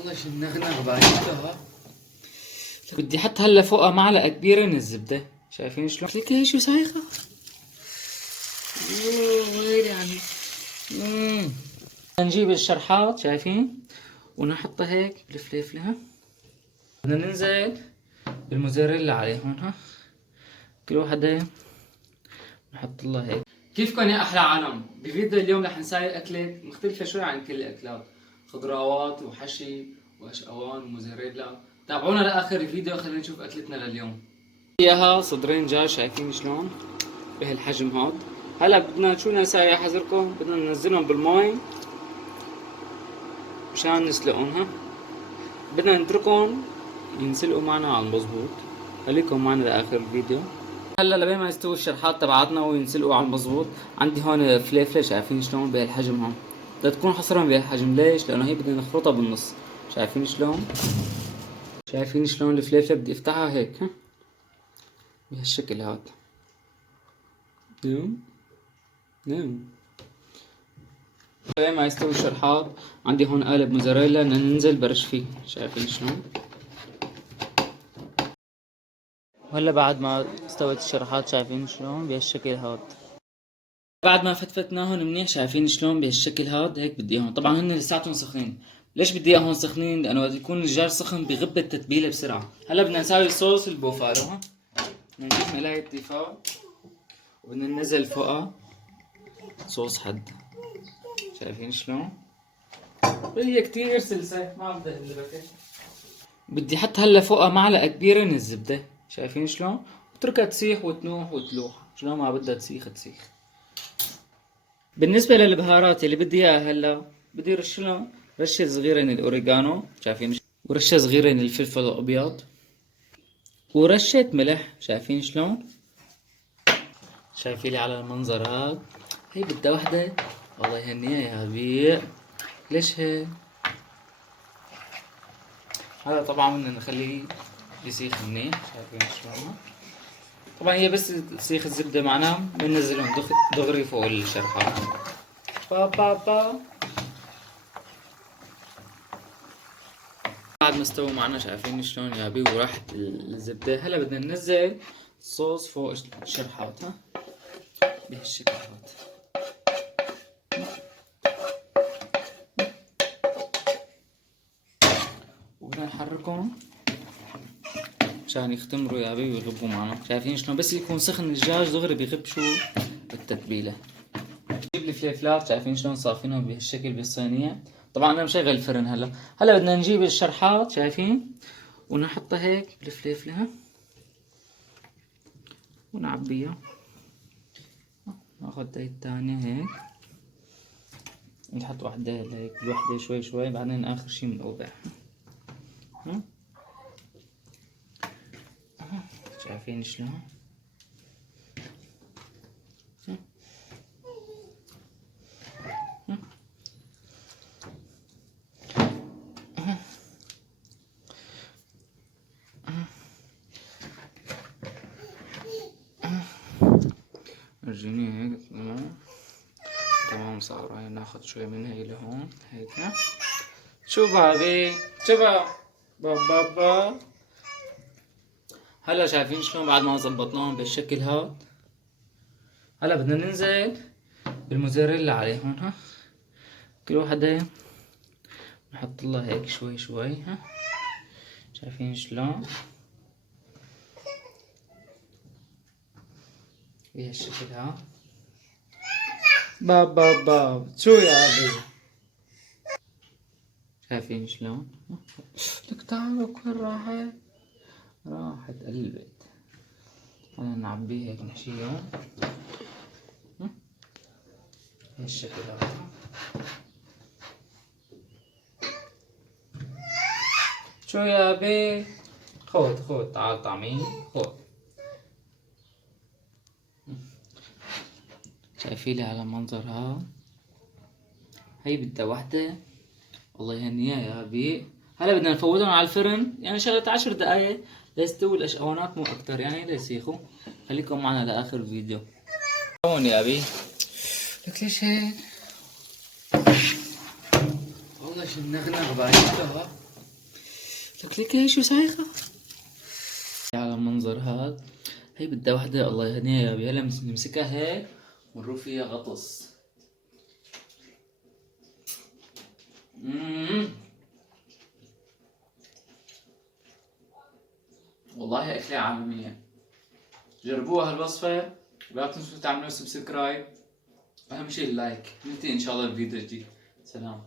والله شنغنغ بايتها. بدي حط هلا فوقها معلقة كبيرة من الزبدة. شايفين شلون؟ ليك هي شو سايخة؟ ويلي يعني. نجيب الشرحات شايفين؟ ونحطها هيك بالفليفلة. بدنا ننزل بالموزاريلا عليهم ها. كل وحدة نحط لها هيك. كيفكن يا احلى عالم؟ بفيديو اليوم رح نساوي اكلة مختلفة شوي عن كل الاكلات. خضروات وحشي واشقوان وموزاريلا. تابعونا لاخر الفيديو خلينا نشوف اكلتنا لليوم. اياها صدرين دجاج شايفين شلون؟ بهالحجم هاد. هلا بدنا شو نساوي حذركم؟ بدنا ننزلهم بالمي مشان نسلقهم ها. بدنا نتركهم ينسلقوا معنا على المظبوط. خليكم معنا لاخر الفيديو. هلا لبين ما يستووا الشرحات تبعاتنا وينسلقوا على المظبوط، عندي هون فليفله شايفين شلون بهالحجم هون. بدها تكون حصرا بهالحجم، ليش؟ لانه هي بدنا نخرطها بالنص. شايفين شلون؟ شايفين شلون الفليفله؟ بدي افتحها هيك ها بهالشكل هاد. نعم. لبين ما يستوي الشرحات عندي هون قالب موزاريلا بدنا ننزل برش فيه. شايفين شلون؟ وهلا بعد ما استوت الشرحات شايفين شلون بهالشكل هاد. بعد ما فتفتناهم منيح شايفين شلون بهالشكل هاد. هيك بدي اياهم. طبعا هن لساتهم سخنين. ليش بدي اياهم سخنين؟ لانه وقت يكون الدجاج سخن بغب التتبيله بسرعه. هلا بدنا نساوي صوص البوفالو ها. بدنا نجيب ملاية تيفال وبدنا ننزل فوقها صوص حد. شايفين شلون؟ هي كتير سلسة ما بدها اللبكة. بدي حط هلا فوقها معلقة كبيرة من الزبدة. شايفين شلون؟ بتركها تسيح وتنوح وتلوح شلون ما بدها تسيخ تسيخ. بالنسبة للبهارات اللي بدي اياها هلا بدي رش لهم رشة صغيرة من الاوريجانو شايفين ورشة صغيرة من الفلفل الابيض ورشة ملح. شايفين شلون؟ شايفين لي على المنظر هاد. هي بدها وحدة الله يهنيها يا ربيع. ليش هيك؟ هذا طبعا بدنا نخليه يسيخ منيح. شايفين شلون؟ طبعا هي بس تسيخ الزبدة معنا بننزلهم دغري فوق الشرحات. با بعد ما استووا معنا شايفين شلون يابي وراحت الزبدة. هلا بدنا ننزل الصوص فوق الشرحات ها بهالشكل هاد. وبدنا نحركهم مشان يختمروا يابي ويغبوا معنا. شايفين شلون؟ بس يكون سخن الدجاج دغري بيغب شو بالتتبيلة. نجيب الفليفلات شايفين شلون صافينهم بهالشكل بالصينية. طبعا انا مشغل الفرن هلا بدنا نجيب الشرحات شايفين ونحطها هيك بالفليفلة ها ونعبيها. ناخذ الثانية هيك نحط واحدة هيك الوحدة شوي شوي بعدين اخر شي بنوضع. شايفين شلون؟ ارجيني هيك تمام صار. هاي ناخذ شوي من هي لهون هيك ها. شو بابي؟ شو بابا؟ هلا شايفين شلون بعد ما زبطناهم بالشكل هاد. هلا بدنا ننزل بالموزاريلا عليهم ها. كل وحدة نحط لها هيك شوي شوي ها. شايفين شلون؟ بهالشكل ها. باب شو يا ابي؟ شايفين شلون؟ لك تعالوا وين راحت؟ راحت قلبت. انا نعبيه هيك نحشيهم بهالشكل هذا. شو يا بي؟ خود تعال طعمين خود. شايفين لي على المنظر ها. هي بدها وحدة الله يهنيها يا بي. هلا بدنا نفوتهم على الفرن يعني شغلة 10 دقايق ليستوي الاشقوانات مو اكتر يعني ليسيخوا. خليكم معنا لاخر الفيديو. هون يا بي. لك ليش هيك؟ والله شنغنغ بايتها. لك هي شو سايخة على المنظر هاد. هي بدها وحدة الله يهديها يا ابي. هلا نمسكها هيك ونروح فيها غطس. والله أكلة عالمية. جربوها هالوصفة ولا تنسوا تعملوا سبسكرايب. أهم شي اللايك. نلتقي إن شاء الله بفيديو جديد. سلام.